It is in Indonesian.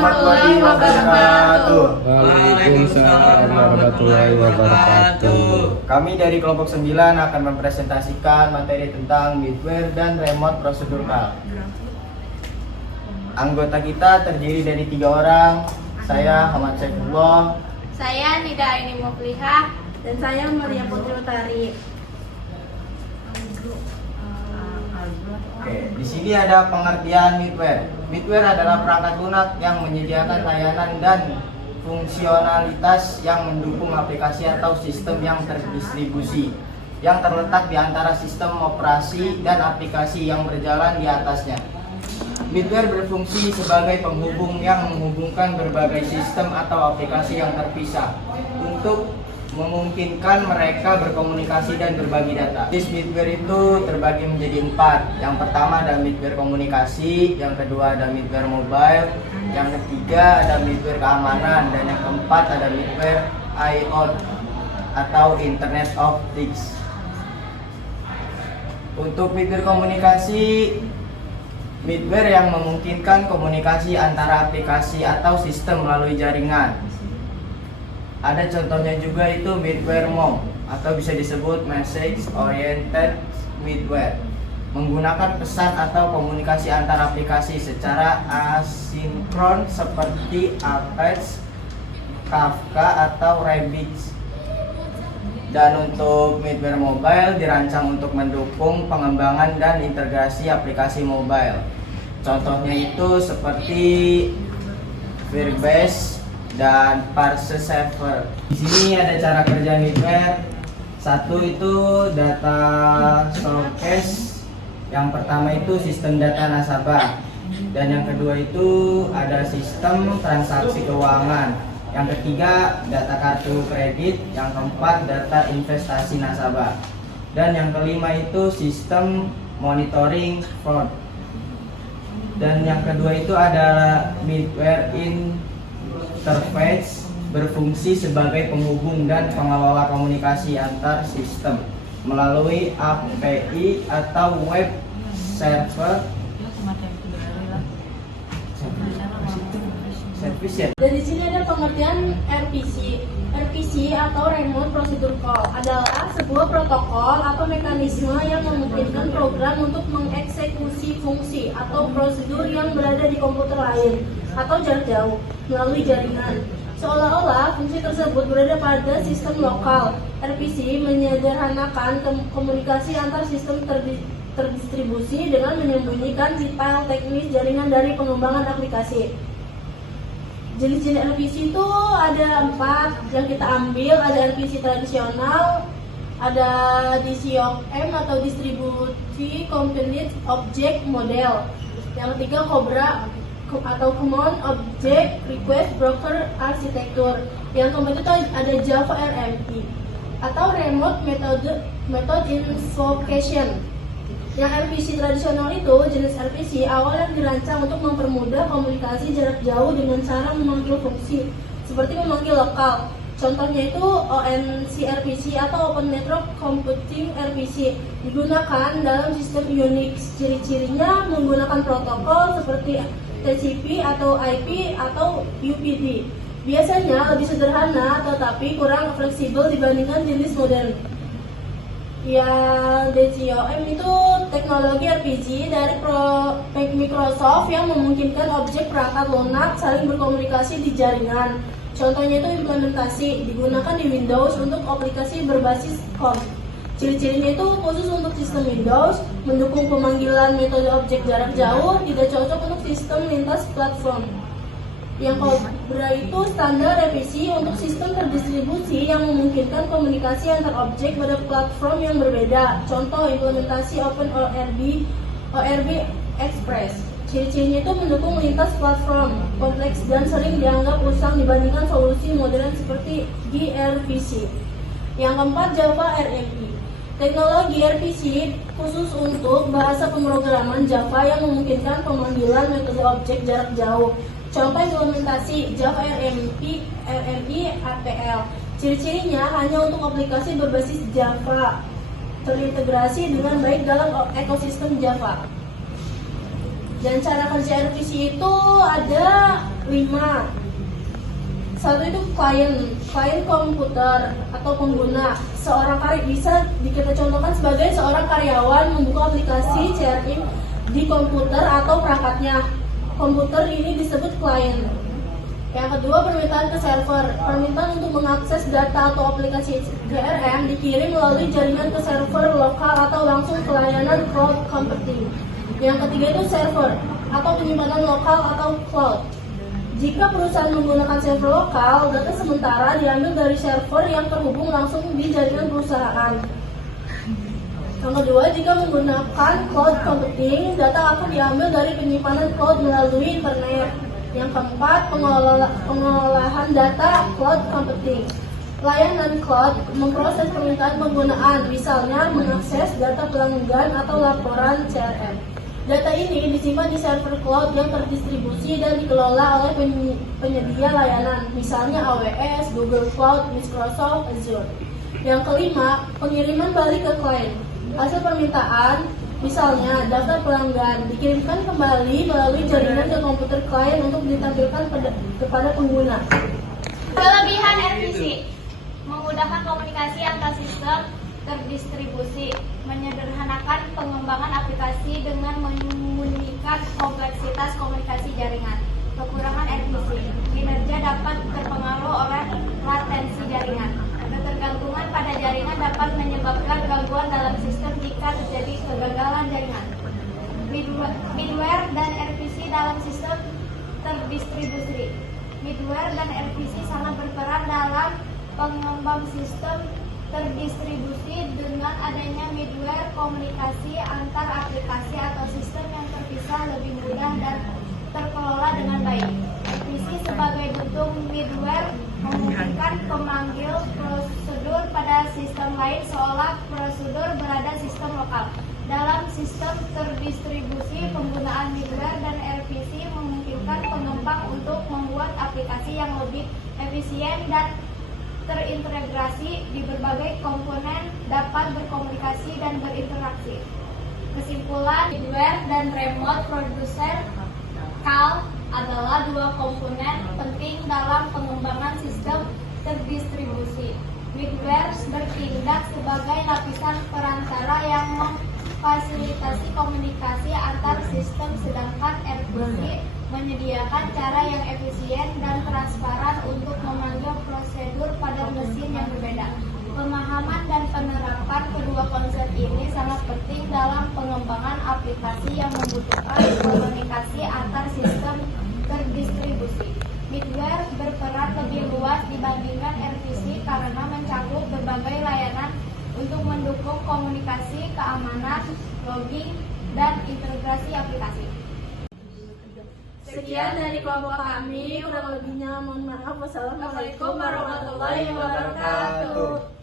warahmatullahi wabarakatuh. Waalaikumsalam warahmatullahi wabarakatuh. Kami dari kelompok 9 akan mempresentasikan materi tentang middleware dan remote procedural. Anggota kita terdiri dari 3 orang. Saya Ahmad Saifullah, Saya Nida Aini Muflihah, dan saya Maria Putri Utari. Oke, di sini ada pengertian middleware. Middleware adalah perangkat lunak yang menyediakan layanan dan fungsionalitas yang mendukung aplikasi atau sistem yang terdistribusi, yang terletak di antara sistem operasi dan aplikasi yang berjalan di atasnya. Middleware berfungsi sebagai penghubung yang menghubungkan berbagai sistem atau aplikasi yang terpisah untuk memungkinkan mereka berkomunikasi dan berbagi data. Jenis middleware itu terbagi menjadi 4. Yang pertama ada middleware komunikasi, yang kedua ada middleware mobile, yang ketiga ada middleware keamanan, dan yang keempat ada middleware IoT atau Internet of Things. Untuk middleware komunikasi, middleware yang memungkinkan komunikasi antara aplikasi atau sistem melalui jaringan. Ada contohnya juga itu middleware MOM atau bisa disebut Message Oriented Middleware, menggunakan pesan atau komunikasi antar aplikasi secara asinkron seperti Apache, Kafka atau Rabbit. Dan untuk middleware mobile dirancang untuk mendukung pengembangan dan integrasi aplikasi mobile. Contohnya itu seperti Firebase dan Parse-Server. Di sini ada cara kerja middleware. Satu itu data showcase. Yang pertama itu sistem data nasabah. Dan yang kedua itu ada sistem transaksi keuangan. Yang ketiga data kartu kredit. Yang keempat data investasi nasabah. Dan yang kelima itu sistem monitoring fraud. Dan yang kedua itu adalah middleware interface, berfungsi sebagai penghubung dan pengelola komunikasi antar sistem melalui API atau web server service ya. Dan di sini ada pengertian RPC. RPC atau Remote Procedure Call adalah sebuah protokol atau mekanisme yang memungkinkan program untuk mengeksekusi fungsi atau prosedur yang berada di komputer lain atau jarak jauh melalui jaringan. Seolah-olah fungsi tersebut berada pada sistem lokal. RPC menyederhanakan komunikasi antar sistem terdistribusi dengan menyembunyikan detail teknis jaringan dari pengembangan aplikasi. Jenis-jenis RPC itu ada 4 yang kita ambil. Ada RPC tradisional, ada DCOM atau Distributed Component Object Model. Yang ketiga COBRA atau Common Object Request Broker Architecture. Yang keempat itu ada Java RMI atau Remote Method Invocation. Yang RPC tradisional itu jenis RPC awal yang dirancang untuk mempermudah komunikasi jarak jauh dengan cara memanggil fungsi seperti memanggil lokal. Contohnya itu ONCRPC atau Open Network Computing RPC, digunakan dalam sistem Unix. Ciri-cirinya menggunakan protokol seperti TCP atau IP atau UPD. Biasanya lebih sederhana tetapi kurang fleksibel dibandingkan jenis modern. Ya, DCOM itu teknologi RPG dari Microsoft yang memungkinkan objek perangkat lunak saling berkomunikasi di jaringan. Contohnya itu implementasi, digunakan di Windows untuk aplikasi berbasis COM. Ciri-cirinya itu khusus untuk sistem Windows, mendukung pemanggilan metode objek jarak jauh, tidak cocok untuk sistem lintas platform. Yang COBRA itu standar revisi untuk sistem terdistribusi yang memungkinkan komunikasi antar objek pada platform yang berbeda. Contoh implementasi OpenORB Express. Ciri-cirinya itu mendukung lintas platform, kompleks dan sering dianggap usang dibandingkan solusi modern seperti gRPC. Yang keempat Java RMI. Teknologi RPC khusus untuk bahasa pemrograman Java yang memungkinkan pemanggilan metode objek jarak jauh. Contoh implementasi Java RMI APL. Ciri-cirinya hanya untuk aplikasi berbasis Java, terintegrasi dengan baik dalam ekosistem Java. Dan cara kerja RPC itu ada 5. Satu itu klien komputer atau pengguna. Seorang bisa kita contohkan sebagai seorang karyawan membuka aplikasi CRM di komputer atau perangkatnya. Komputer ini disebut klien. Yang kedua, permintaan ke server. Permintaan untuk mengakses data atau aplikasi CRM dikirim melalui jaringan ke server lokal atau langsung ke layanan cloud computing. Yang ketiga itu server atau penyimpanan lokal atau cloud. Jika perusahaan menggunakan server lokal, data sementara diambil dari server yang terhubung langsung di jaringan perusahaan. Yang kedua, jika menggunakan cloud computing, data akan diambil dari penyimpanan cloud melalui internet. Yang keempat, pengolahan data cloud computing. Layanan cloud memproses permintaan penggunaan, misalnya mengakses data pelanggan atau laporan CRM. Data ini disimpan di server cloud yang terdistribusi dan dikelola oleh penyedia layanan, misalnya AWS, Google Cloud, Microsoft Azure. Yang kelima, pengiriman balik ke klien. Hasil permintaan, misalnya daftar pelanggan, dikirimkan kembali melalui jaringan ke komputer klien untuk ditampilkan kepada pengguna. Kelebihan RPC: memudahkan komunikasi antar sistem terdistribusi, menyederhanakan pengembangan aplikasi dengan menyembunyikan kompleksitas komunikasi jaringan. Kekurangan RPC: kinerja dapat terpengaruh oleh latensi jaringan. Ketergantungan pada jaringan dapat menyebabkan gangguan dalam sistem jika terjadi kegagalan jaringan. Middleware dan RPC dalam sistem terdistribusi. Middleware dan RPC sangat berperan dalam pengembang sistem terdistribusi. Dengan adanya middleware, komunikasi antar aplikasi atau sistem yang terpisah lebih mudah dan terkelola dengan baik. RPC sebagai bentuk middleware memungkinkan pemanggil prosedur pada sistem lain seolah prosedur berada sistem lokal. Dalam sistem terdistribusi, penggunaan middleware dan RPC memungkinkan pengembang untuk membuat aplikasi yang lebih efisien dan terintegrasi di berbagai komponen, dapat berkomunikasi dan berinteraksi. Kesimpulan, middleware dan remote producer CAL adalah dua komponen penting dalam pengembangan sistem terdistribusi. Middleware bertindak sebagai lapisan perantara yang memfasilitasi komunikasi antar sistem, sedangkan RPC menyediakan cara yang efisien dan transparan untuk memanggil prosedur pada mesin yang berbeda. Pemahaman dan penerapan kedua konsep ini sangat penting dalam pengembangan aplikasi yang membutuhkan komunikasi antar sistem terdistribusi. Middleware berperan lebih luas dibandingkan RPC karena mencakup berbagai layanan untuk mendukung komunikasi, keamanan, logging, dan integrasi aplikasi. Sekian dari kelompok kami, kurang lebihnya mohon maaf. Wassalamualaikum warahmatullahi wabarakatuh.